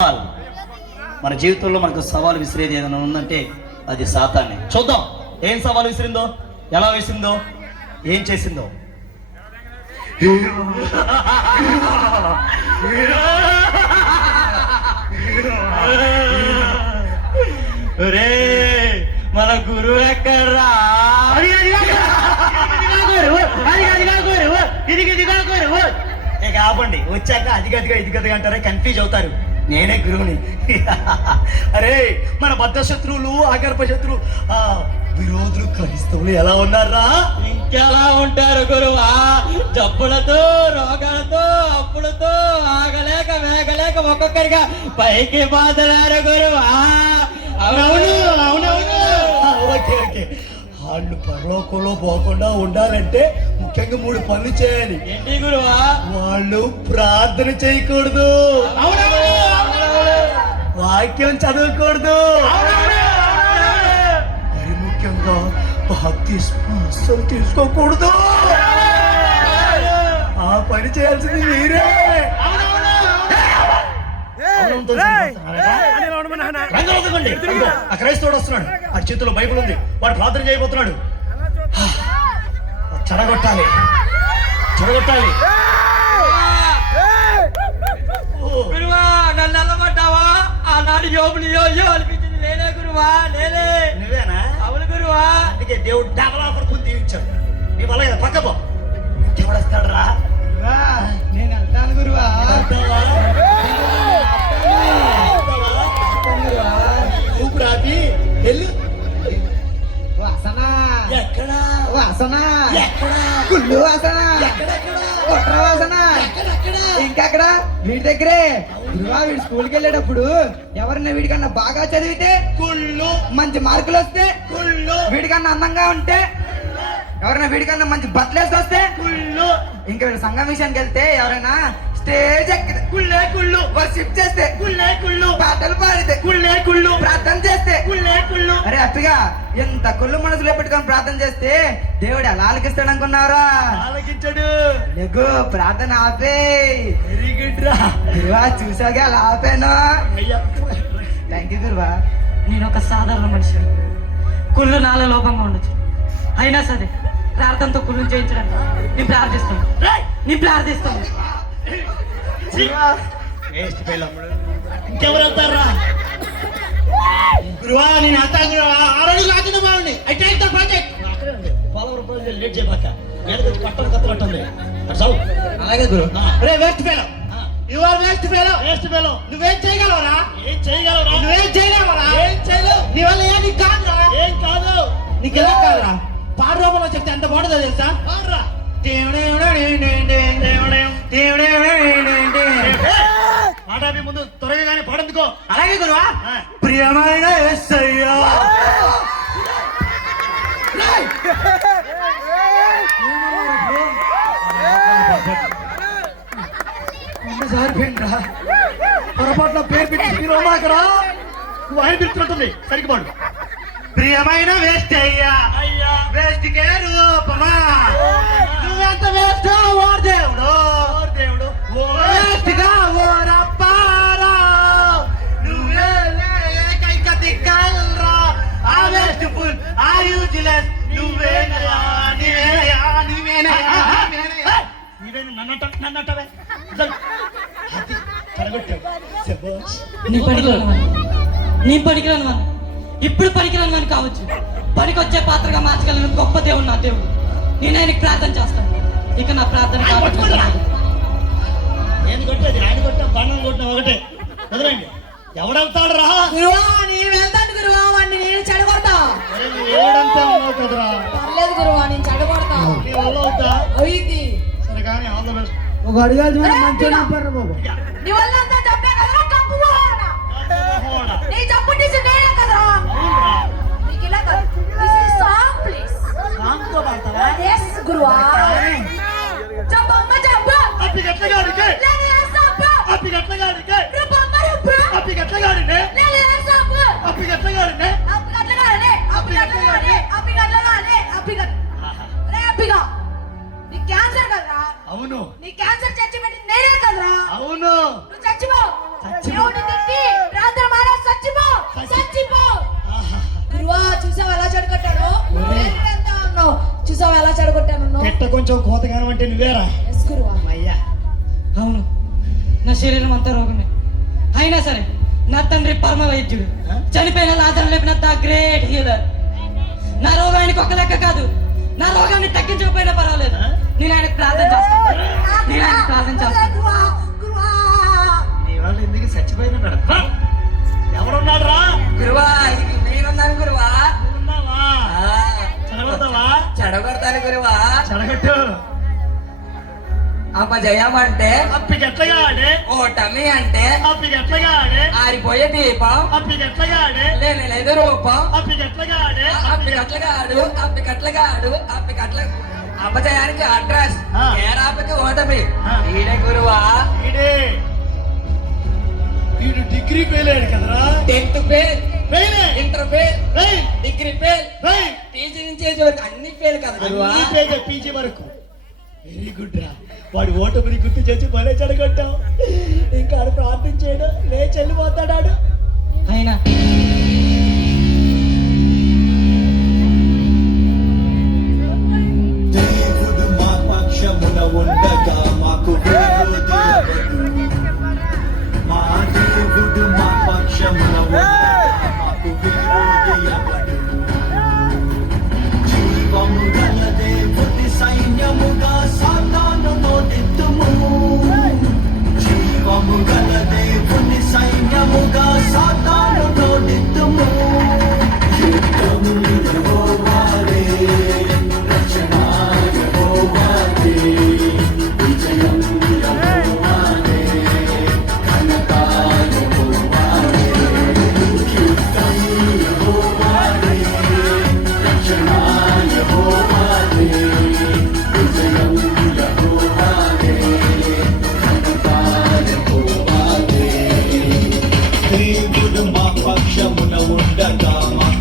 మన జీవితంలో మనకు సవాలు విసిరేది ఏదైనా ఉందంటే అది సాతానే. చూద్దాం ఏం సవాలు విసిరిందో, ఎలా విసిరిందో, ఏం చేసిందో. రే మన గురువు ఎక్కడ్రా? ఇక ఆపండి, వచ్చాక అది గదిగా ఇది గదిగా అంటారే, కన్ఫ్యూజ్ అవుతారు. నేనే గురువుని. అరే మన బద్ధ శత్రువులు, ఆగర్భ శత్రువు, విరోధులు, క్రైస్తవులు ఎలా ఉన్నారా? ఇంకెలా ఉంటారు గురువా? జబ్బులతో, రోగాలతో, అప్పులతో ఆగలేక వేగలేక ఒక్కొక్కరిగా పైకి బాధలారు గురువా. అవునవును అవునవును. ఓకే ఓకే, వాళ్ళు పరలోకంలో పోకుండా ఉండాలంటే ముఖ్యంగా 3 పనులు చేయాలి. ఏంటి గురువా? వాళ్ళు ప్రార్థన చేయకూడదు, వాక్యం చదవకూడదు, మరి ముఖ్యంగా బాప్తిస్మం తీసుకోకూడదు. ఆ పని చేయాల్సింది మీరే. ఆ క్రైస్తవుడు వస్తున్నాడు, ఆ చేతిలో బైబిల్ ఉంది, వాడు ప్రార్థన చేయబోతున్నాడు. చెడగొట్టాలి చెడగొట్టాలి. గురువా నన్ను అల్లమంటావా? ఆనాడు యోబుని యోయో అనిపించింది నేనే గురువా, నేనే. నువ్వేనా? అవును గురువా. అందుకే దేవుడు డబల్ ఆఫర్ కొని దీవించాడు. నీ వల్ల కదా పక్కపో, దేవుడు వస్తాడు రా. నేను వెళ్తాను గురువా. ఊపిరి ఆపి వెళ్ళు. వాసన ఎక్కడ వాసన ఎక్కడ గుళ్ళు వాసన కుట్ర వాసన ఇంకెక్కడ? వీడి దగ్గరే గురువా. వీడు స్కూల్కి వెళ్ళేటప్పుడు ఎవరిని వీడికన్నా బాగా చదివితే కుళ్ళు, మంచి మార్కులు వస్తే కుళ్ళు, వీడికన్నా అందంగా ఉంటే, ఎవరైనా వీడికన్నా మంచి బట్టలు వేసి వస్తే కుళ్ళు. ఇంకా వీడు సంఘం విషయానికి వెళ్తే ఎవరైనా స్టేజ్ ఎక్కితే కుళ్ళే కుళ్ళు, వర్షిప్ చేస్తే కుళ్ళే కుళ్ళు, పాటలు పాడితే కుళ్ళే కుళ్ళు, ప్రార్థన చేస్తే కుళ్ళే కుళ్ళు. అరే అప్పిగా ఎంత కుళ్ళు మనసులో పెట్టుకొని ప్రార్థన చేస్తే దేవుడు ఎలా ఆలకిస్తాడు అనుకున్నారా? ఆలకించాడు. లెగు ప్రార్థన ఆపే. వెరీ గుడ్ రా. గురువా చూసాగా అలా ఆపాను. థ్యాంక్ యూ గురువా. నేను ఒక సాధారణ మనిషి, కుళ్ళు నాలో లోపంగా ఉండొచ్చు, అయినా సరే ప్రార్థనతో కుళ్ళు చేయించడానికి నేను ప్రార్థిస్తాను, నేను ప్రార్థిస్తాను. ఇంకెవరు వెళ్తారా? గురువా నేను వెళ్తా గురువా. 6 అడుగులు ఆగిన బాగుంది. అయితే ప్రాజెక్ట్ పోలవరం ప్రాజెక్ట్ లేట్ చేయబాక, మేడకొచ్చి కట్టలు కత్త కట్టుంది. అలాగే గురు. రే waste fellow, you are waste fellow, waste fellow. నువ్వేం చేయగలవరా? ఏం చేయగలవరా? నువ్వేం చేయలేవరా? ఏం చేయలేవు. నీ వల్ల ఏం కాదురా. ఏం కాదు. నీకు ఎలా కాదురా? పాడు రూపంలో చెప్తే ఎంత బాగుంటుందో తెలుసా? పాడురా. పాడాలి ముందు త్వరగా కానీ పాడందుకో. అలాగే గురువా. ప్రియమైన యేసయ్యా, పొరపాటున పేరు పెట్టి మాకరా. నువ్వు ఆయన పిలుచుకుంటుంది సరిగ్గా పాడు. ప్రియమైన వేస్ట్ అయ్యా, వేస్ట్ కే రూపమా, నువ్వెంత వేస్ట్ ఓ దేవుడు, దేవుడు వేస్ట్ గా ఓ రప్పారా, నువ్వే ఏకైక దిక్కల్రా, ఆ వేస్ట్ ఫుల్, ఆ యూజ్లెస్, నువ్వేనయా నీవేనయా నీవేనయా నీవేను. నన్నట్టవే నీ పనికిరాను వాడిని, ఇప్పుడు పనికిరాను వాడిని కావచ్చు, పనికొచ్చే పాత్రగా మార్చగలిగిన గొప్ప దేవుడు నా దేవుడు. నేను ఆయనకి ప్రార్థన చేస్తాను. ఇక నా ప్రార్థన నేను కొట్టేది ఆయన కొట్టా, బండం కొట్టిన ఒకటే. వదలండి. ఎవడెళ్తాడు రా? గురువా నేను వెళ్తాను గురువా, వాడిని నేను చెడగొడతా. కదరా పర్లేదు గురువా, నేను చెడగొడతా. నీ వల్ల అవుతా అయ్యింది సరే కానీ ఆల్ ద బెస్ట్. ఒక అడిగాల్సి మంచిగా బాబు. నీ వల్ల అంతా చెప్పే కదరా, కప్పు పోవాలా? నీ చెప్పు తీసి నేనే కదరా. నీకు ఇలా కాదు. This is song, please. Yes, గురువా. చెప్పమ్మ చెప్పు. అప్పిగట్లగాడికి లేలే చెప్పు. అప్పిగట్లగాడికి రూపమ్మ రూప. అప్పిగట్లగాడిని లేలే చెప్పు. అప్పిగట్లగాడిని అప్పిగట్లగాడే అప్పిగట్లగాడే అప్పిగట్లగాడే అప్పిగట్. రే అప్పిగా, నీ క్యాన్సర్ కదరా. అవును. నీ క్యాన్సర్ చచ్చి పెట్టి నేనే కదరా. అవును. నువ్వు చచ్చిపో. దేవుడిని తిట్టి ప్రార్థన మారా చచ్చిపో చచ్చిపో గురువా చూసావు ఎలా చెడగొట్టాను ఎంత అన్నావు చూసావు ఎలా చెడగొట్టాను పెట్ట కొంచెం కోతగానం అంటే నువ్వేరా ఎస్ గురువా అయ్యా అవును, నా శరీరం అంతా రోగమే. అయినా సరే నా తండ్రి పరమ వైద్యుడు, చనిపోయిన లాజరును లేపిన ద గ్రేట్ హీలర్. నా రోగం ఆయనకు ఒక లెక్క కాదు. నా రోగాన్ని తగ్గించకపోయినా పర్వాలేదు, నేను ఆయనకు ప్రార్థన చేస్తాను. నేను ఆయనకు ప్రార్థన చేస్తాను. గురువా గురువా నీ వాళ్ళు ఎందుకు చచ్చిపోయినా పెడతా ఎవరున్నాడు రా గురువా, నేనున్నాను గురువా. ఉన్నావా చెడగొడతావా చెడగొడతాను గురువా. చెడగొట్టు అపజయం అంటే అప్పికి ఎట్లగా ఆడే ఓటమి అంటే అప్పికి ఎట్లగా ఆడే ఆరిపోయే దీపం, అప్పికి ఎట్లగా ఆడే లేని లేదు రూపం. అప్పికి ఎట్లగా ఆడే అప్పికట్లగాడు అప్పికట్లగాడు అప్పికట్ల అపజయానికి అడ్రస్, ఆ. ఏరాపకి ఓటమి. ఆ. ఈడే గురువా. వీడే వీడు డిగ్రీ ఫెయిల్ అయ్యాడు కదరా 10th fail, fail inter fail, fail degree fail, fail PG నుంచి ఏజ్ వరకు అన్ని ఫెయిల్ కదా గురువా. అన్ని ఫెయిల్ పీజీ వరకు వెరీ గుడ్ రా వాడు ఓటమిని గుర్తు చేసి భలే చెడగొట్టావు ఇంకా ఆడు ప్రార్థించాడు లేచి వెళ్ళిపోతాడాడు అయినా దేవుడు మా పక్షమున ఉండగా మాకు విరోధి ఎవడు? మా దేవుడు మా పక్షమున ఉండగా మాకు విరోధి ఎవడు? జీవము గల దేవుడి సైన్యముగా సాతాను నోటిద్దుము. జీవము గల దేవుని సైన్యముగా సాతాను నోటిద్దుము. యుద్ధము యెహోవాదే, రక్షణ యెహోవాదే, విజయం యెహోవాదే, ఘనత యెహోవాదే. యుద్ధం యెహోవాదే, రక్షణ యెహోవాదే, విజయం యెహోవాదే, ఘనత యెహోవాదే. దేవుడు మా పక్షమున ఉండగా మాకు